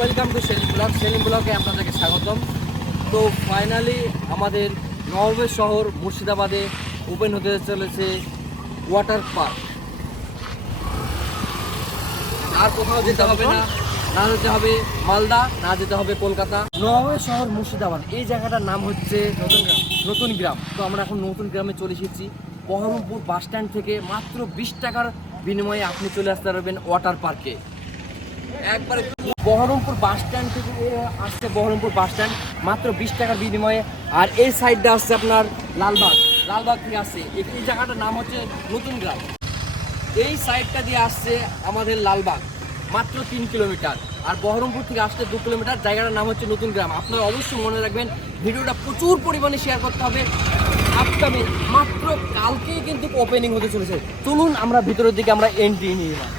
Welcome to Selim blog Selim ব্লগে আপনাদেরকে স্বাগতম। তো ফাইনালি আমাদের নববের শহর মুর্শিদাবাদে ওপেন হতে চলেছে ওয়াটার পার্ক আর কোথাও যেতে হবে না। না যেতে হবে মালদা, না যেতে হবে কলকাতা। নববের শহর মুর্শিদাবাদ, এই জায়গাটার নাম হচ্ছে নতুন গ্রাম। নতুন গ্রাম। তো আমরা এখন নতুন গ্রামে চলে এসেছি। বহরমপুর বাস স্ট্যান্ড থেকে মাত্র বিশ টাকার বিনিময়ে আপনি চলে আসতে পারবেন ওয়াটার পার্কে একবারে বহরমপুর বাস স্ট্যান্ড থেকে আসছে বহরমপুর বাস স্ট্যান্ড, মাত্র বিশ টাকার বিনিময়ে। আর এই সাইডটা আসছে আপনার লালবাগ। লালবাগ থেকে আসছে। এই জায়গাটার নাম হচ্ছে নতুন গ্রাম। এই সাইডটা দিয়ে আসছে আমাদের লালবাগ, মাত্র তিন কিলোমিটার। আর বহরমপুর থেকে আসতে দু কিলোমিটার। জায়গাটার নাম হচ্ছে নতুন গ্রাম। আপনারা অবশ্যই মনে রাখবেন, ভিডিওটা প্রচুর পরিমাণে শেয়ার করতে হবে। আপকামিং মাত্র কালকেই কিন্তু ওপেনিং হতে চলেছে। চলুন আমরা ভিতরের দিকে আমরা এন্ট্রি নিয়ে নিলাম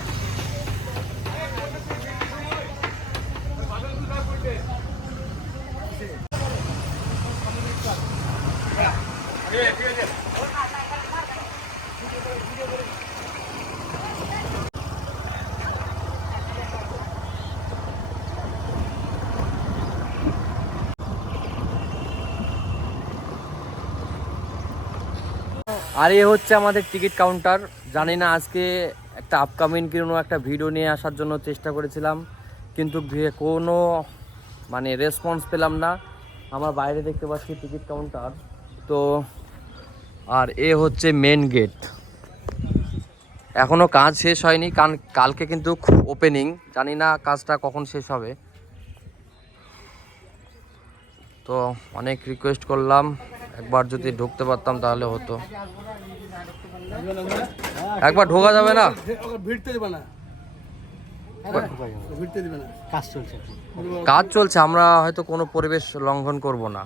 আর এ হচ্ছে আমাদের টিকিট কাউন্টার। জানি না আজকে একটা আপকামিং কোনো একটা ভিডিও নিয়ে আসার জন্য চেষ্টা করেছিলাম, কিন্তু কোনো মানে রেসপন্স পেলাম না। আমরা বাইরে দেখতে পাচ্ছি টিকিট কাউন্টার। তো আর এ হচ্ছে মেন গেট এখনও কাজ শেষ হয়নি কারণ কালকে কিন্তু ওপেনিং জানি না কাজটা কখন শেষ হবে। তো অনেক রিকোয়েস্ট করলাম। একবার যদি ঢুকতে পারতাম তাহলে হতো। একবার ঢোকা যাবে না? ভিড়তে দেবে না। ভিড়তে দেবে না। কাজ চলছে আমরা হয়তো কোনো পরিবেশ লঙ্ঘন করব না।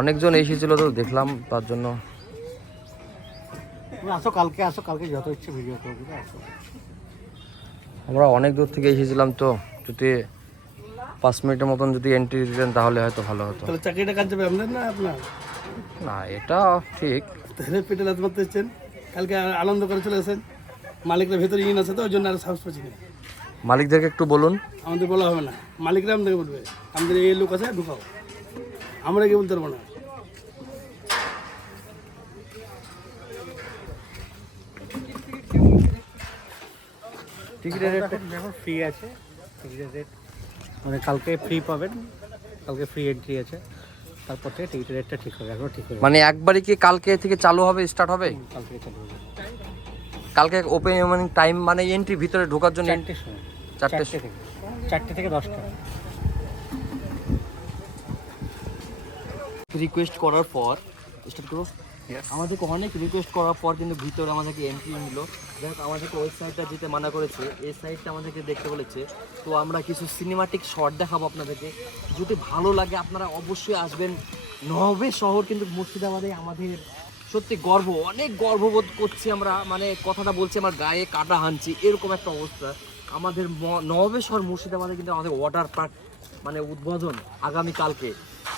অনেকজন এসেছিল তো দেখলাম তার জন্য। আসো কালকে আসো কালকে যত ইচ্ছে ভিডিও করে আমরা অনেক দূর থেকে এসেছিলাম তো যদি পাঁচ মিনিটের মতন যদি এন্ট্রি দিতেন তাহলে হয়তো ভালো হতো। তাহলে চাকরিটা কাজ যাবে আপনার না আপনার? না এটা ঠিক। তাহলে পেটে লাত মারতে এসছেন। কালকে আনন্দ করে চলে আসেন মালিকরা ভেতরে ইন আছে তো ওই জন্য আর সাহস পাচ্ছি না। মালিকদেরকে একটু বলুন। আমাদের বলা হবে না। মালিকরা আমাদেরকে বলবে। আমাদের এই লোক আছে ঢুকাও। আমরা কি বলতে পারব না? টিকিটের এখন ফ্রি আছে। টিকিটের রেট মানে কালকে ফ্রি পাবেন। কালকে ফ্রি এন্ট্রি আছে। তারপর থেকে টিকিটের রেটটা ঠিক হবে এখনও ঠিক হবে মানে একবারই কি কালকে থেকে চালু হবে স্টার্ট হবে? কালকে চালু হবে। কালকে ওপেনিং টাইম মানে এন্ট্রি ভিতরে ঢোকার জন্য চারটের সময়। চারটে থেকে। চারটে থেকে দশটা। রিকোয়েস্ট করার পর স্টার্ট করো আমাদেরকে অনেক রিকোয়েস্ট করার পর কিন্তু ভিতরে আমাদেরকে এন্ট্রি নিল। যাই হোক আমাদেরকে ওই সাইডটা যেতে মানা করেছে এই সাইডটা আমাদেরকে দেখতে বলেছে। তো আমরা কিছু সিনেমাটিক শট দেখাবো আপনাদেরকে। যদি ভালো লাগে আপনারা অবশ্যই আসবেন নবে শহর কিন্তু মুর্শিদাবাদে আমাদের সত্যি গর্ব অনেক গর্ববোধ করছি আমরা মানে কথাটা বলছি আমার গায়ে কাটা হানছি এরকম একটা অবস্থা। আমাদের নবে শহর মুর্শিদাবাদে কিন্তু আমাদের ওয়াটার পার্ক মানে উদ্বোধন আগামী কালকে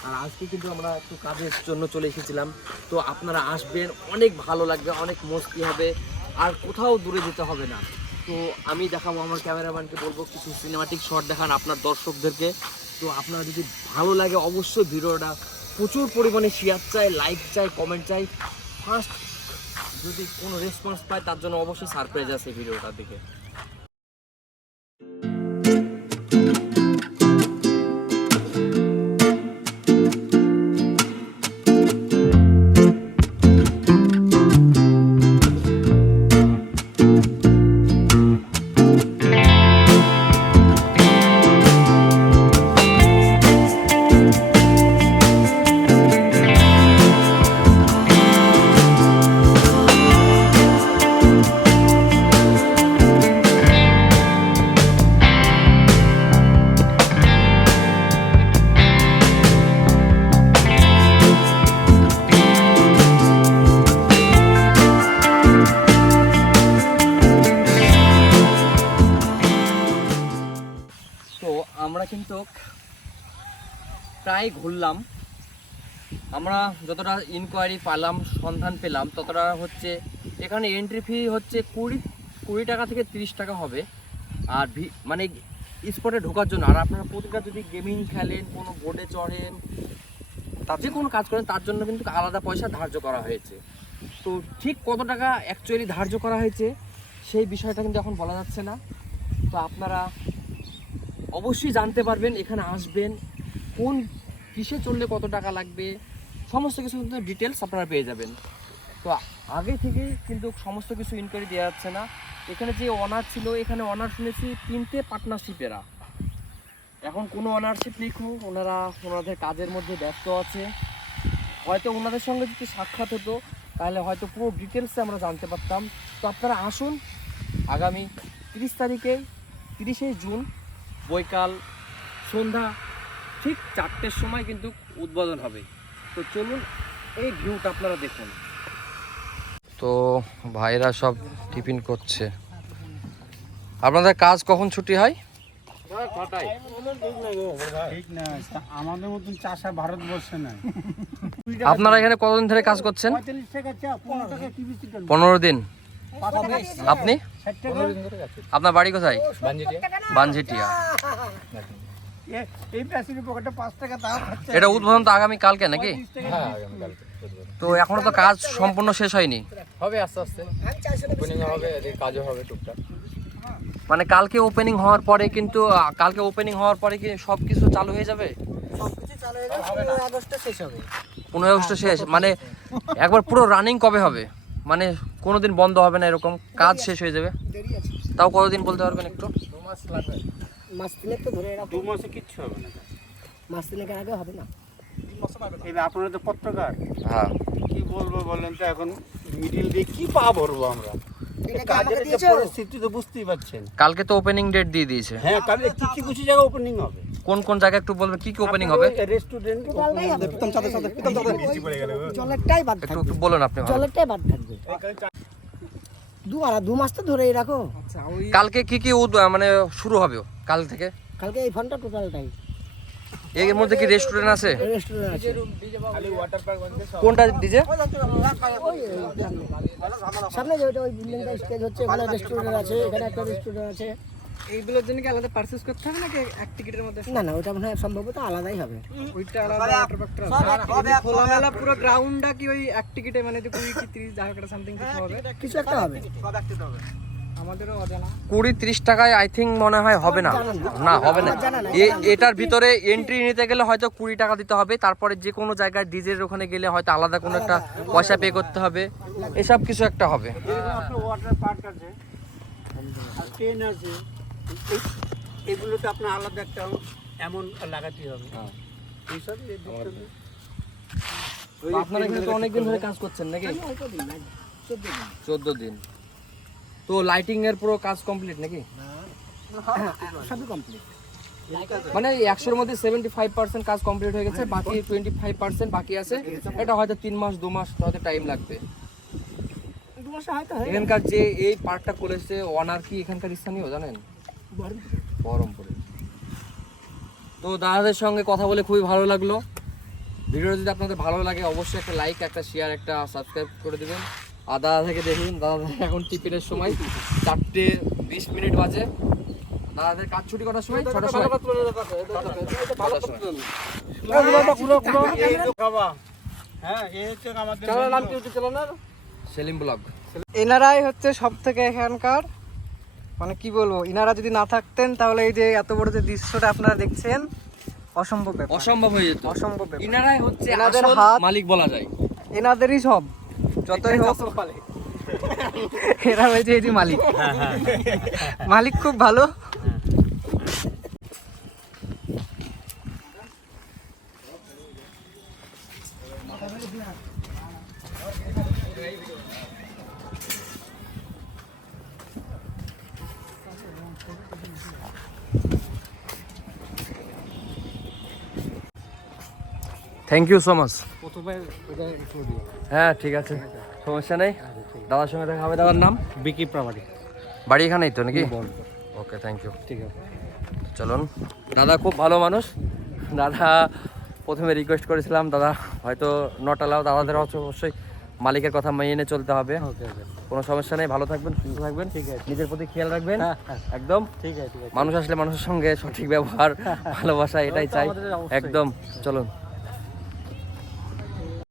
আর আজকে কিন্তু আমরা একটু কাজের জন্য চলে এসেছিলাম। তো আপনারা আসবেন, অনেক ভালো লাগবে, অনেক মস্তি হবে, আর কোথাও দূরে যেতে হবে না। তো আমি দেখাবো, আমার ক্যামেরাম্যানকে বলব, কিছু সিনেমাটিক শট দেখান আপনার দর্শকদেরকে। তো আপনারা যদি ভালো লাগে, অবশ্যই ভিডিওটা প্রচুর পরিমাণে শেয়ার চাই লাইক চাই কমেন্ট চাই। ফার্স্ট যদি কোনো রেসপন্স পায়, তার জন্য অবশ্যই সারপ্রাইজ আছে ভিডিওটা দেখে কিন্তু প্রায় ঘুরলাম। আমরা যতটা ইনকোয়ারি পালাম সন্ধান পেলাম, ততটা হচ্ছে এখানে এন্ট্রি ফি হচ্ছে কুড়ি কুড়ি টাকা থেকে তিরিশ টাকা হবে। আর মানে স্পটে ঢোকার জন্য, আর আপনারা প্রতিটা যদি গেমিং খেলেন, কোনো বোর্ডে চড়েন তার যে কোনো কাজ করেন, তার জন্য কিন্তু আলাদা পয়সা ধার্য করা হয়েছে। তো ঠিক কত টাকা অ্যাকচুয়ালি ধার্য করা হয়েছে, সেই বিষয়টা কিন্তু এখন বলা যাচ্ছে না। তো আপনারা অবশ্যই জানতে পারবেন এখানে আসবেন, কোন কিসে চললে কত টাকা লাগবে, সমস্ত কিছু কিন্তু ডিটেলস আপনারা পেয়ে যাবেন। তো আগে থেকে কিন্তু সমস্ত কিছু ইনকোয়ারি দেওয়া যাচ্ছে না। এখানে যে অনার ছিল, এখানে অনার শুনেছি তিনটে পার্টনারশিপেরা এখন কোনো অনারশিপ নেই খুব ওনারা ওনাদের কাজের মধ্যে ব্যস্ত আছে। হয়তো ওনাদের সঙ্গে যদি সাক্ষাৎ হতো, তাহলে হয়তো পুরো ডিটেলসে আমরা জানতে পারতাম। তো আপনারা আসুন, আগামী তিরিশ তারিখে, তিরিশে জুন বৈকাল সন্ধ্যা ঠিক চারটের সময় কিন্তু উদ্বোধন হবে। তো চলুন এই ভিউটা আপনারা দেখুন। তো ভাইরা সব টিফিন করছে। আপনাদের কাজ কখন ছুটি হয়? না আমাদের মতন চাষা ভারতবর্ষে আপনারা এখানে কতদিন ধরে কাজ করছেন? পনেরো দিন। আপনি? আপনার বাড়ি কোথায়? বানঝেটিয়া এটা উদ্বোধন তো আগামী কালকে নাকি? হ্যাঁ, তো এখনও তো কাজ সম্পূর্ণ শেষ হয়নি। হবে আস্তে আস্তে। হবে কাজও হবে টুকটাক। মানে কালকে ওপেনিং হওয়ার পরে কিন্তু কালকে ওপেনিং হওয়ার পরে কি সব কিছু চালু হয়ে যাবে পনেরোই আগস্ট শেষ মানে একবার পুরো রানিং কবে হবে? মানে কোনোদিন বন্ধ হবে না এরকম কাজ শেষ হয়ে যাবে। তাও কতদিন বলতে পারবেন একটু? মাস লাগবে। মাস তিনেক তো ধরে দু মাসে কিচ্ছু হবে না। মাস তিনেকের আগে হবে না। এবার আপনারা তো পত্রকার। হ্যাঁ। কি বলব বলেন তো এখন মিডিল দিয়ে কি পা ভরবো আমরা? পরিস্থিতি তো বুঝতেই পারছেন। কালকে তো ওপেনিং ডেট দিয়ে দিয়েছে। হ্যাঁ কালকে কিছু জায়গা ওপেনিং হবে? কোন কোন জায়গায় একটু বলবেন কি কি ওপেনিং হবে? রেস্টুরেন্ট টোটালটাই সাথে সাথে প্রথম সাথে জলেরটাই বাদ থাকবে। একটু বলুন আপনি। জলেরটাই বাদ থাকবে। দু মাস তো ধরেই রাখো কালকে কি কি উদ- মানে শুরু হবে কাল থেকে কালকে এই ফোনটা টোটালটাই এর মধ্যে কি রেস্টুরেন্ট আছে রেস্টুরেন্ট আছে কোনটা ডিজে সামনে। যে ওই বিল্ডিংটা স্টেজ হচ্ছে ওখানে রেস্টুরেন্ট আছে এখানে একটা রেস্টুরেন্ট আছে এইগুলোর জন্য কি আলাদা পারচেজ করতে হবে নাকি এক টিকিটের মধ্যে? না না ওটা মনে হয় সম্ভবত আলাদাই হবে। ওইটা আলাদা খোলামেলা পুরো গ্রাউন্ডটা কি ওই এক টিকিটে মানে যে কুড়ি কি তিরিশ হোক সামথিং কিছু হবে। কিছু একটা হবে। আমাদেরও অজানা। কুড়ি ত্রিশ টাকায় আই থিঙ্ক মনে হয় হবে না। না। হবে না। এটার ভিতরে এন্ট্রি নিতে গেলে হয়তো কুড়ি টাকা দিতে হবে। তারপরে যে কোনো জায়গায় ডিজের ওখানে গেলে হয়তো আলাদা কোনো একটা পয়সা পে করতে হবে। এসব কিছু একটা হবে। ওয়াটার পার্ক আছে। ট্রেন আছে। এই- এগুলোতে আপনার আলাদা একটা এমন লাগাতে হবে। এইসব এই দিকটা দিয়ে। আপনারা এখানে তো অনেকদিন ধরে কাজ করছেন নাকি? চোদ্দ দিন। তো লাইটিং এর পুরো কাজ কমপ্লিট নাকি? হ্যাঁ সবই কমপ্লিট মানে একশোর মধ্যে সেভেন্টি ফাইভ পার্সেন্ট কাজ কমপ্লিট হয়ে গেছে বাকি টোয়েন্টি ফাইভ পার্সেন্ট বাকি আছে। এটা হয়তো তিন মাস দু মাস হয়তো টাইম লাগবে। হয়ে এখানকার যে এই পার্কটা করেছে ওনার কি এখানকার স্থানীয় জানেন। বহরমপুরে তো দাদাদের সঙ্গে কথা বলে খুবই ভালো লাগল। ভিডিও যদি আপনাদের ভালো লাগে অবশ্যই একটা লাইক একটা শেয়ার একটা সাবস্ক্রাইব করে দেবেন। আর দাদা থেকে দেখুন দাদা এখন টিফিনের সময় চারটে বিশ মিনিট বাজে। দাদাদের কাজ ছুটি করার সময় ছটার সময়। হ্যাঁ এই হচ্ছে আমাদের সেলিম ব্লগ। এনারাই হচ্ছে সব থেকে এখানকার মানে কি বলব ইনারা যদি না থাকতেন তাহলে এই যে এত বড় যে দৃশ্যটা আপনারা দেখছেন অসম্ভব ব্যাপার। অসম্ভব হয়ে যেত। অসম্ভব ব্যাপার। ইনারাই হচ্ছে এনাদের হাত- মালিক বলা যায়। এনাদেরই সব যতই হোক। এরা হয়েছে এই যে মালিক। মালিক খুব ভালো। Thank you so much. হ্যাঁ ঠিক আছে। সমস্যা নেই। দাদার সঙ্গে দেখা হবে। দাদার নাম? বিকি প্রামাণিক বাড়ি এখানেই তো নাকি? ওকে থ্যাংক ইউ ঠিক আছে। চলুন। দাদা খুব ভালো মানুষ। দাদা প্রথমে রিকোয়েস্ট করেছিলাম দাদা হয়তো নট অ্যালাউ দাদাদের অবশ্যই মালিকের কথা মেনে চলতে হবে। কোনো সমস্যা নেই ভালো থাকবেন সুস্থ থাকবেন। ঠিক আছে। নিজের প্রতি খেয়াল রাখবেন। হ্যাঁ, হ্যাঁ। একদম। ঠিক আছে মানুষ আসলে মানুষের সঙ্গে সঠিক ব্যবহার ভালোবাসা এটাই চাই। একদম। চলুন।